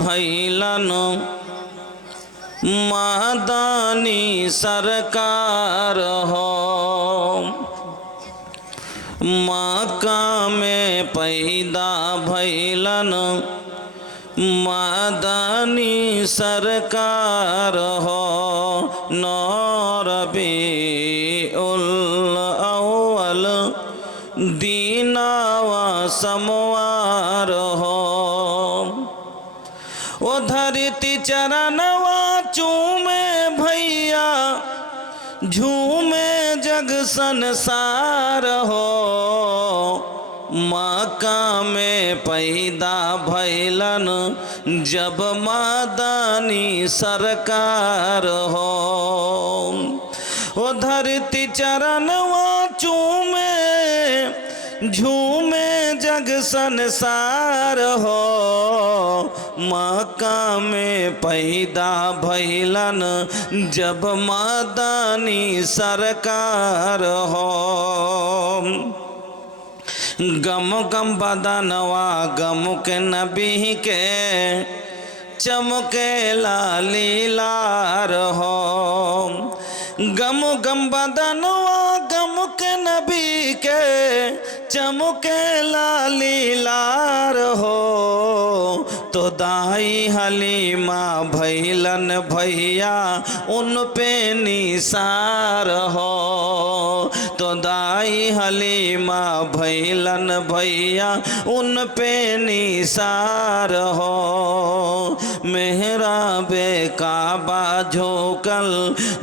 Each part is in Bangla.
भैलन मदानी सरकार हो, मक्का में पैदा भैलन मदानी सरकार हो। नौ रबीउल अव्वल दीनावा समवार हो। ओ धरती चरणवा चूमे भैया, झूमे जग संसार हो। मक्का में पैदा भैलन जब मदानी सरकार हो। ओ धरती चरणवा चूमे झूमे जग संसार हो। मक्का में पैदा भैलन जब मदानी सरकार हो। गम गम बदनवा गम के नबी के चमके लालीलार हो। गम गम बदनवा गम के नबी के चमके लालीलार हो। तो दाई हलीमा भैलन भैया उन पे निसार हो। तो दाई हलीमा भैलन भैया उन पे निसार हो। मेहराबे काबा झोकल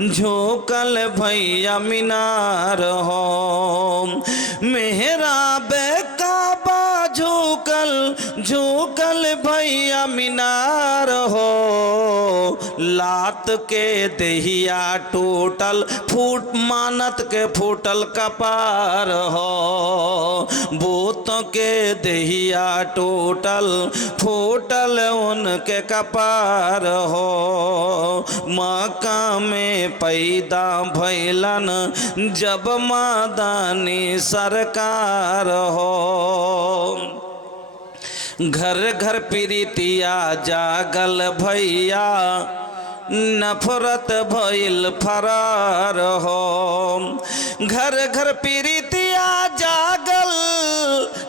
झोकल भैया मीनार हो। मेहराबे काबा झोकल झोकल भैया मीनार हो। लात के दहिया टूटल फूट मानत के फूटल कपार हो। बूत के दहिया टूटल फूटल उनके कपार हो। मक्का में पैदा भैलन जब मदानी सरकार हो। घर घर प्रीतिया जागल भैया नफरत भइल फरार हो। घर घर प्रीतिया जागल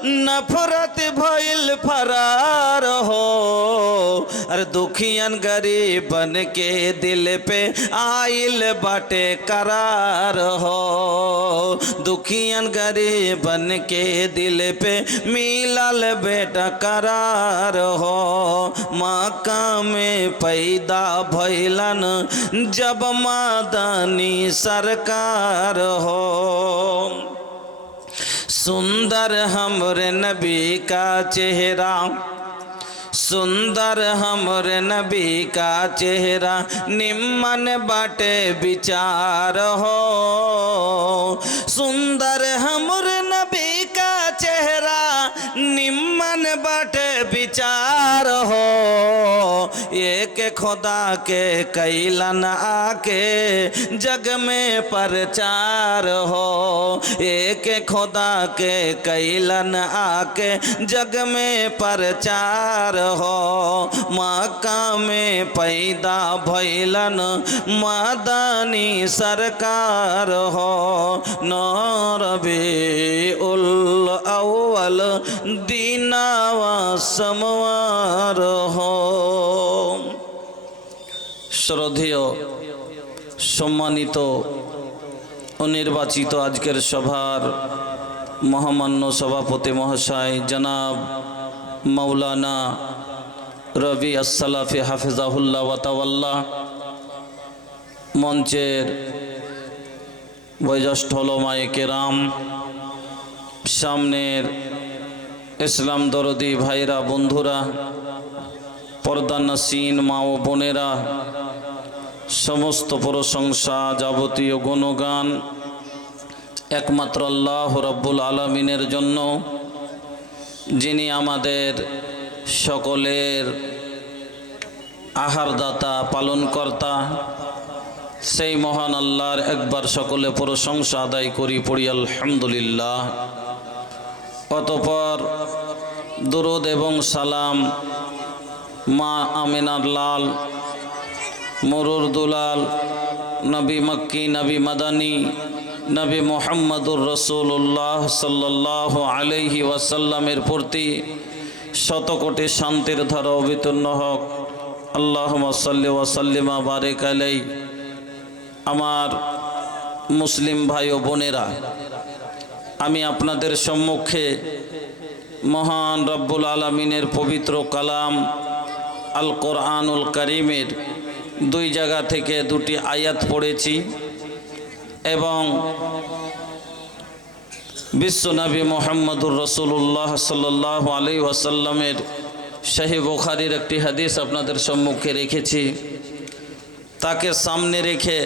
नफरत भइल फरार हो। अरे दुखियन गरीबन के दिल पे आइल बाटे करार हो। दुखियन गरीबन के दिल पे मिलल बेटा करार हो। मक्का में पैदा भैलन जब मदानी सरकार हो। सुंदर हमरे नबी का चेहरा, सुंदर हमरे नबी का चेहरा निम्मन बाटे विचार हो। सुंदर हमरे नबी का चेहरा निम्मन बाटे विचार हो। एक खुदा के कैलन आके जग में प्रचार हो। एक खुदा के कैलन आके जग में प्रचार हो। मक्का में पैदा भैलन मदानी सरकार हो। नौ रबीउल अव्वल दीनावा समवार हो। श्रद्धेय सम्मानित ও নির্বাচিত আজকের সভার মহামান্য সভাপতি মহাশয় জনাব মাওলানা রবি আসসালাফি হাফিজাহুল্লাহ ওয়া তাওয়াল্লাহ, মঞ্চের বয়োজ্যেষ্ঠ ওলামায়ে কেরাম, সামনের ইসলাম দরদি ভাইরা বন্ধুরা, পর্দানসীন মা ও বোনেরা, সমস্ত প্রশংসা যাবতীয় গুণগান একমাত্র আল্লাহ রাব্বুল আলামিনের জন্য, যিনি আমাদের সকলের আহারদাতা পালনকর্তা। সেই মহান আল্লাহর একবার সকলে প্রশংসা আদায় করি, পড়ি আলহামদুলিল্লাহ। অতঃপর দরুদ এবং সালাম মা আমিনার লাল, মরুর দুলাল, নবী মক্কি, নবী মাদানী, নবী মুহাম্মদুর রাসূলুল্লাহ সাল্লাল্লাহু আলাইহি ওয়াসাল্লামের প্রতি শতকোটি শান্তির ধারা অবতীর্ণ হোক। আল্লাহুম্মা সাল্লি ওয়া সাল্লিম বারিক আলাইহি। আমার মুসলিম ভাই ও বোনেরা, আমি আপনাদের সম্মুখে মহান রব্বুল আলামিনের পবিত্র কালাম আল কোরআনুল কারীমের দুই জায়গা থেকে দুটি আয়াত পড়েছি এবং বিশ্বনবী মুহাম্মদুর রাসূলুল্লাহ সাল্লাল্লাহু আলাইহি ওয়াসাল্লামের সহিহ বুখারীর একটি হাদিস আপনাদের সম্মুখে রেখেছি। তাকে সামনে রেখে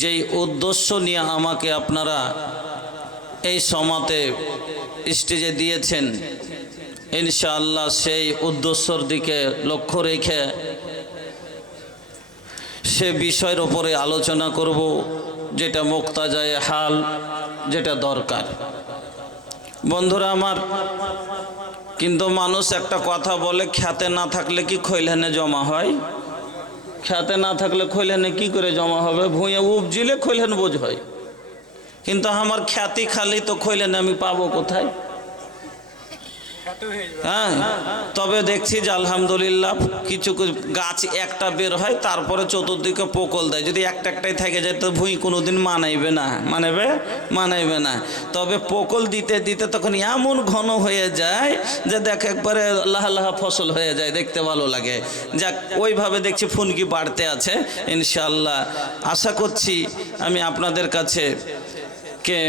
যেই উদ্দেশ্য নিয়ে আমাকে আপনারা এই সমাতে স্টেজে দিয়েছেন, ইনশাআল্লাহ সেই উদ্দেশ্যর দিকে লক্ষ্য রেখে সে বিষয়ের উপরে আলোচনা করব, যেটা মুক্তাজায়ে হাল, যেটা দরকার। বন্ধুরা আমার, কিন্তু মানুষ একটা কথা বলে, খ্যাতে না থাকলে কি খৈলানে জমা হয়? খ্যাতে না থাকলে খৈলানে কি করে জমা হবে? ভুঁয়ে উপজিলে খৈলান বোঝ হয়, কিন্তু আমার খ্যাতি খালি তো খৈলানে আমি পাবো কোথায়? হ্যাঁ, তবে দেখছি যে আলহামদুলিল্লাহ কিছু গাছ একটা বের হয়, তারপরে চতুর্দিকে পোকল দেয়। যদি একটাই থেকে যায় তো ভুঁই কোনোদিন মানাইবে না। তবে পোকল দিতে দিতে তখন এমন ঘন হয়ে যায় যে দেখ একবারে লাহা লাহা ফসল হয়ে যায়, দেখতে ভালো লাগে। যাক, ওইভাবে দেখছি ফুনকি বাড়তে আছে। ইনশাআল্লাহ আশা করছি আমি আপনাদের কাছে কে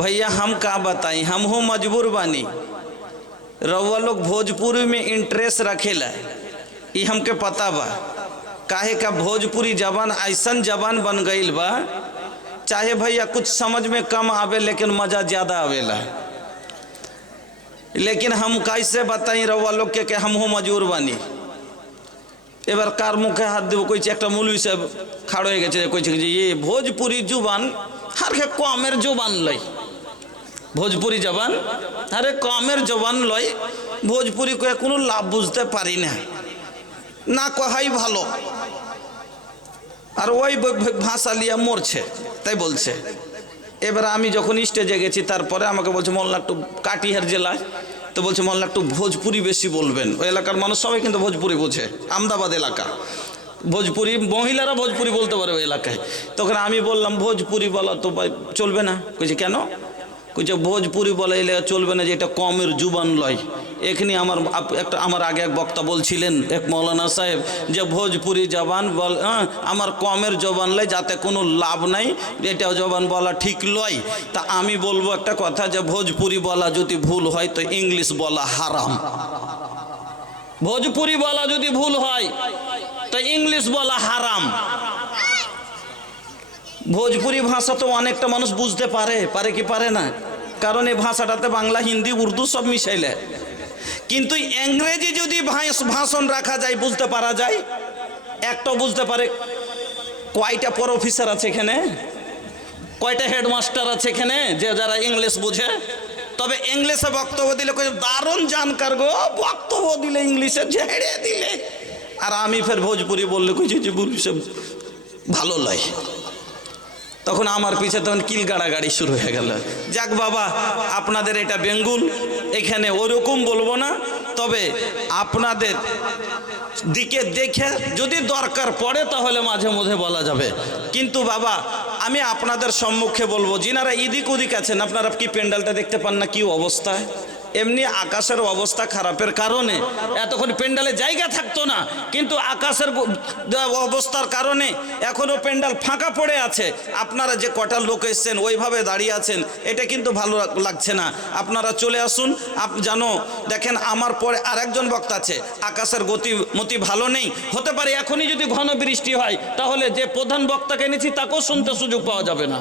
भैया हम का बताई, हम हो मजबूर बानी। रउआ लोग भोजपुरी में इंटरेस्ट रखेला, ये हमके पता बा। काहे का भोजपुरी जबान ऐसन जबान बन गईल बा, चाहे भैया कुछ समझ में कम आवे लेकिन मज़ा ज़्यादा आवेला। लेकिन हम कैसे बताई रउआ लोग के हम हो मजबूर बानी। এবার কার মুখে হাত দেবো? কইছে একটা মৌলভী সাহেব খাড় হয়ে গেছে, কইছে যে ये भोजपुरी जुबान हर के कमेर जुबान लय। भोजपुरी जबान अरे कमेर जबान लय, भोजपुरी को কোনো লাভ বুঝতে পারি না, না কহাই ভালো, আর ওই ভাষা লিয়া মরছে, তাই বলছে। এবার আমি যখন স্টেজে গেছি তারপরে আমাকে বলছে মোল্লা একটু কাটিহার জেলায়, তো বলছে মোল্লা একটু ভোজপুরি বেশি বলবেন। ওই এলাকার মানুষ সবাই কিন্তু ভোজপুরি বোঝে, আমদাবাদ এলাকা, ভোজপুরি মহিলারা ভোজপুরি বলতে পারে ওই এলাকায়। তখন আমি বললাম ভোজপুরি বলা তো চলবে না। কইছে কেন? কইছে ভোজপুরি বলা এলাকা চলবে না, যে এটা কমের জুবান লয়। এখানে আমার আগে এক বক্তা বলছিলেন, এক মৌলানা সাহেব, যে ভোজপুরি জবান বল আমার কমের জবান লয়, যাতে কোনো লাভ নাই, এটা জবান বলা ঠিক লয়। তা আমি বলবো একটা কথা, যে ভোজপুরি বলা যদি ভুল হয় তো ইংলিশ বলা হারাম। ভোজপুরি বলা যদি ভুল হয় তো ইংলিশ বলা হারাম। ভোজপুরি ভাষা তো অনেকটা মানুষ বুঝতে পারে কি পারে না, কারণ এই ভাষাটাতে বাংলা, হিন্দি, উর্দু সব মিশাইলে। কিন্তু ইংরেজি যদি ভাষণ রাখা যায়, বুঝতে পারা যায়। একটাও বুঝতে পারে কয়টা প্রফেসর আছে এখানে, কয়টা হেডমাস্টার আছে এখানে যে যারা ইংলিশ বুঝে। তবে ইংলিশে বক্তব্য দিলে দারুণ জানকার গো, বক্তব্য দিলে ইংলিশে ঝেড়ে দিলে। আর আমি ফের ভোজপুরি বললে কইছি যে সব ভালো লয়, তখন আমার পিছে তখন কিল গাড়াগাড়ি শুরু হয়ে গেল। যাক বাবা, আপনাদের এটা বেঙ্গুল, এখানে ওরকম বলবো না, তবে আপনাদের দিকে দেখে যদি দরকার পড়ে তাহলে মাঝে মধ্যে বলা যাবে। কিন্তু বাবা, আমি আপনাদের সম্মুখে বলবো, যিনারা এদিক ওদিক আছেন, আপনারা কি প্যান্ডেলটা দেখতে পান না কি অবস্থা? এমনি আকাশের অবস্থা খারাপের কারণে এতক্ষণ প্যান্ডেলে জায়গা থাকতো না, কিন্তু আকাশের অবস্থার কারণে এখনো প্যান্ডেল ফাঁকা পড়ে আছে। আপনারা যে কটা লোক এসছেন ওইভাবে দাঁড়িয়ে আছেন, এটা কিন্তু ভালো লাগছে না। আপনারা চলে আসুন। জানো, দেখেন আমার পরে আরেকজন বক্তা আছে, আকাশের গতিমতি ভালো নেই, হতে পারে এখনই যদি ঘন বৃষ্টি হয় তাহলে যে প্রধান বক্তাকে এনেছি তাকেও শুনতে সুযোগ পাওয়া যাবে না।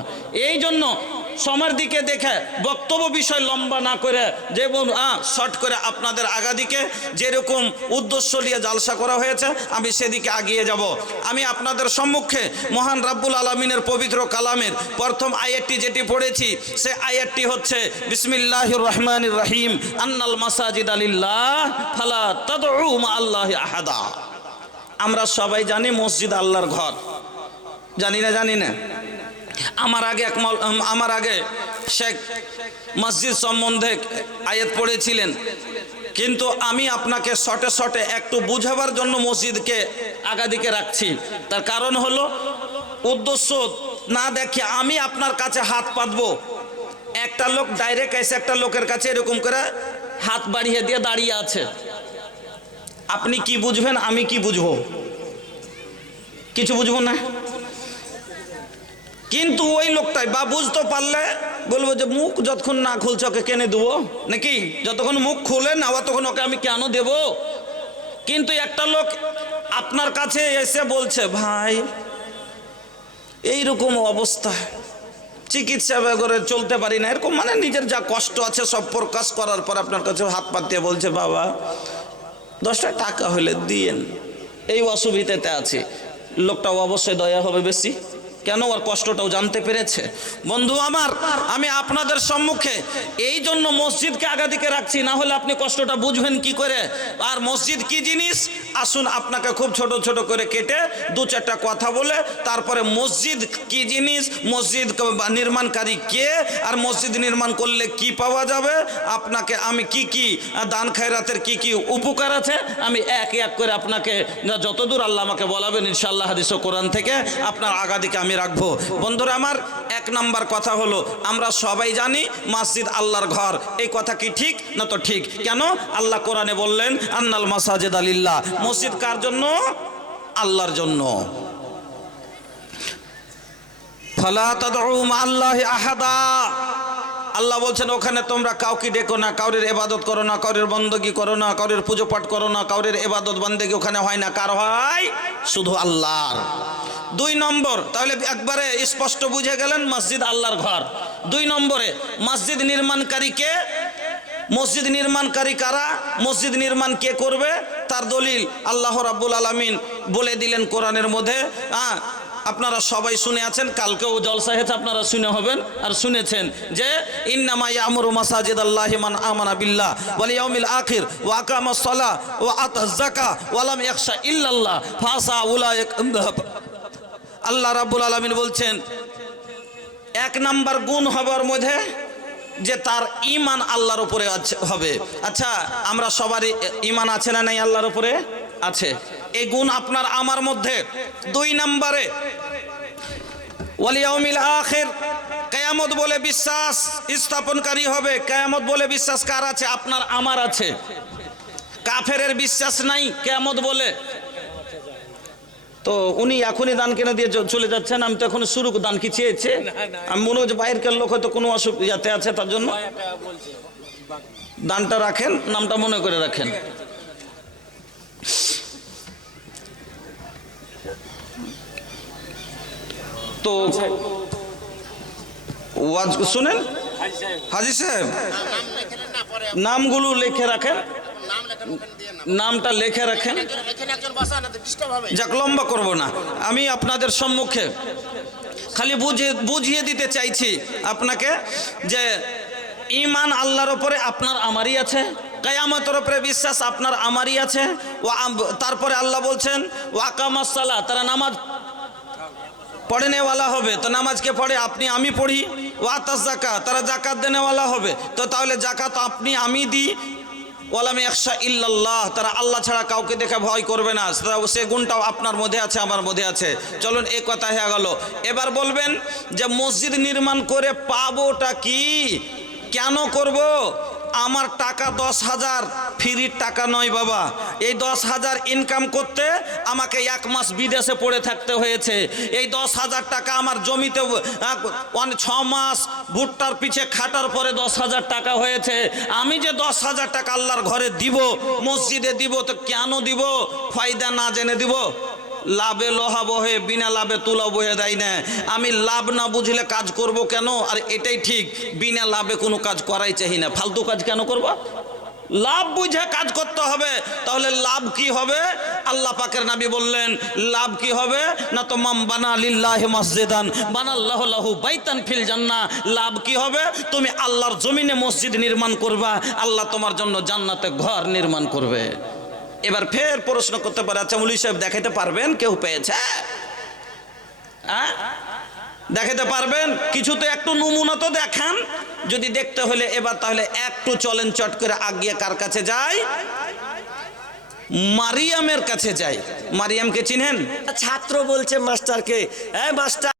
এই জন্য সময়ের দিকে দেখে বক্তব্য বিষয় লম্বা না করে যেমন শর্ট করে আপনাদের আগাদিকে যেরকম উদ্দেশ্য নিয়ে জালসা করা হয়েছে আমি সেদিকে আগিয়ে যাব। আমি আপনাদের সম্মুখে মহান রাব্বুল আলামিনের পবিত্র কালামের প্রথম আয়াতটি যেটি পড়েছি সে আয়াতটি হচ্ছে বিসমিল্লাহির রহমানির রহিম আন্নাল মাসাজিদা লিল্লাহ ফালা তাদউ মা আল্লাহি আহাদা। আমরা সবাই জানি মসজিদ আল্লাহর ঘর, জানি না আমার আগে শেখ মসজিদ সম্বন্ধে আয়াত পড়েছিলেন, কিন্তু আমি আপনাকে শর্টে একটু বুঝাবার জন্য মসজিদকে আগাদিকে রাখছি। তার কারণ হলো উদ্দেশ্য না দেখে আমি আপনার কাছে হাত পাতবো, একটা লোক ডাইরেক্ট এসে একটা লোকের কাছে এরকম করে হাত বাড়িয়ে দিয়ে দাঁড়িয়ে আছে, আপনি কি বুঝবেন আমি কি বুঝবো? কিছু বুঝবো না। কিন্তু ওই লোকটাই বা বুঝতে পারলে বলবো যে মুখ যতক্ষণ না খুলছে ওকে কেনে দেবো নাকি, যতক্ষণ মুখ খুলে না তখন ওকে আমি কেন দেব। কিন্তু একটা লোক আপনার কাছে এসে বলছে ভাই এইরকম অবস্থা, চিকিৎসা করে চলতে পারি না, এরকম মানে নিজের যা কষ্ট আছে সব প্রকাশ করার পর আপনার কাছে হাত পাতিয়ে বলছে বাবা 10টা টাকা হলে দিয়েন, এই অসুবিধাতে আছে, লোকটা অবশ্যই দয়া হবে বেশি, কেন ওর কষ্টটাও জানতে পেরেছে। বন্ধু আমার, আমি আপনাদের সম্মুখে এই জন্য মসজিদকে আগাদিকে রাখছি, না হলে আপনি কষ্টটা বুঝবেন কি করে। আর মসজিদ কি জিনিস আসুন আপনাকে খুব ছোট করে কেটে 2-4টা কথা বলে তারপরে মসজিদ কি জিনিস, মসজিদ নির্মাণকারী কে, আর মসজিদ নির্মাণ করলে কি পাওয়া যাবে, আপনাকে আমি কি দান খায়রাতের কি উপকার আছে আমি এক করে আপনাকে যতদূর আল্লাহ আমাকে বলাবেন ইনশাআল্লাহ হাদিস ও কোরআন থেকে আপনার আগাদিকে আমি রাখবো। বন্ধুরা আমার, 1 নাম্বার কথা হলো আমরা সবাই জানি মসজিদ আল্লাহর ঘর, এই কথা কি ঠিক না? তো ঠিক। কেন? আল্লাহ কোরআনে বললেন আন্নাল মাসাজিদা লিল্লাহ, মসজিদ কার জন্য? আল্লাহর জন্য। ফালা তাদউ মা আল্লাহি আহাদা, আল্লাহ বলছেন ওখানে তোমরা কাউকে ডেকো না, কাউরের ইবাদত করো না, কাউরের বندگی করো না, কাউরের পূজা পাঠ করো না, কাউরের ইবাদত বندگی ওখানে হয় না, কার হয়? শুধু আল্লাহর। 2 নম্বর, তাহলে একবারে স্পষ্ট বুঝে গেলেন মসজিদ আল্লাহর ঘর। 2 নম্বরে মসজিদ নির্মাণকারী কে? মসজিদ নির্মাণকারী কারা? মসজিদ নির্মাণ কে করবে তার দলিল আল্লাহ রাব্বুল আলামিন বলে দিলেন কোরআনের মধ্যে। আপনারা সবাই শুনে আছেন, কালকেও জলসা হয়েছে, আপনারা শুনে হবেন আর শুনেছেন যে ইন্নামা ইয়ামুরু মাসাজিদাল্লাহি মান আমানা বিল্লাহ ওয়াল ইয়াউমিল আখির ওয়া আকামাস সালাহ ওয়া আতাজ যাকাহ ওয়া লাম ইয়াখশা ইল্লাল্লাহ ফাসা উলাইক। আল্লাহ রাব্বুল আলামিন বলছেন 1 নাম্বার গুণ হবার মধ্যে যে তার ঈমান আল্লাহর উপরে হবে। আচ্ছা, আমরা সবারই ঈমান আছে না নাই? আল্লাহর উপরে আছে, এই গুণ আপনার আমার মধ্যে। 2 নম্বরে ওয়াল ইয়াউমিল আখির, কিয়ামত বলে বিশ্বাস স্থাপনকারী হবে। কিয়ামত বলে বিশ্বাস কার আছে? আপনার আমার আছে। কাফেরের বিশ্বাস নাই কিয়ামত বলে। তো উনি এখনই দান কেন দিয়ে চলে যাচ্ছেন? আমি তো এখন শুরু দান কি চেয়েছে, আমি মনে হচ্ছে বাইরের লোক হয়তো কোনো অসুবিধাতে আছে, তার জন্য দানটা রাখেন, নামটা মনে করে রাখেন। তো ওয়াজ শুনেন, হাজি সাহেব নামগুলো লিখে রাখেন, নামটা লিখে রাখেন, যাক লম্বা করব না। আমি আপনাদের সম্মুখে খালি বুঝিয়ে দিতে চাইছি আপনাকে যে ঈমান আল্লাহর উপরে আপনার আমারই আছে, কিয়ামতের উপরে বিশ্বাস আপনার আমারই আছে। তারপরে আল্লাহ বলছেন ওয়া আকামাস সালাহ, তারা নামাজ পড়েনেওয়ালা হবে, তো নামাজকে পড়ে আপনি আমি পড়ি। ওয়া আতাজ যাকাত, তারা যাকাত দেনেওয়ালা হবে, তো তাহলে যাকাত আপনি আমি দিই। ওয়ালাম ইয়াখশা ইল্লাল্লাহ, তারা আল্লাহ ছাড়া কাউকে দেখে ভয় করবে না, সে গুণটাও আপনার মধ্যে আছে আমার মধ্যে আছে। চলুন এই কথা হয়ে গেল। এবার বলবেন যে মসজিদ নির্মাণ করে পাবোটা কি, কেন করব? আমার টাকা 10,000 ফ্রির টাকা নয় বাবা। এই 10,000 ইনকাম করতে আমাকে 1 মাস বিদেশে পড়ে থাকতে হয়েছে। এই 10,000 টাকা আমার জমিতে 6 মাস ভুট্টার পিছে খাটার পরে 10,000 টাকা হয়েছে। আমি যে 10,000 টাকা আল্লাহর ঘরে দিব, মসজিদে দিব, তো কেন দিব? ফায়দা না জেনে দিব? লাভে লোহা বহে, বিনা লাভে তুলা বহে দেয় না। আমি লাভ না বুঝলে কাজ করব কেন? আর এটাই ঠিক, বিনা লাভে কোনো কাজ করাই চাই না, ফালতু কাজ কেন করব? লাভ বুঝে কাজ করতে হবে। তাহলে লাভ কি হবে? আল্লাহ পাকের নবী বললেন লাভ কি হবে না, তো মাম বানা লিল্লাহি মসজিদান বানাল্লাহু লাহু বাইতান ফিল জান্নাহ। লাভ কি হবে? তুমি আল্লাহর জমিনে মসজিদ নির্মাণ করবা, আল্লাহ তোমার জন্য জান্নাতে ঘর নির্মাণ করবে। এবার ফের প্রশ্ন করতে পারে, আচ্ছা মৌলভী সাহেব দেখাতে পারবেন কেউ পেয়েছে? দেখাতে পারবেন? কিছু তো একটু নমুনা তো দেখান। যদি দেখতে হলে এবার তাহলে একটু চলেন, চট করে আগিয়ে কার কাছে যাই? মারিয়ামের কাছে যাই। মারিয়ামকে চিনেন? ছাত্র বলছে মাস্টারকে, এই মাস্টার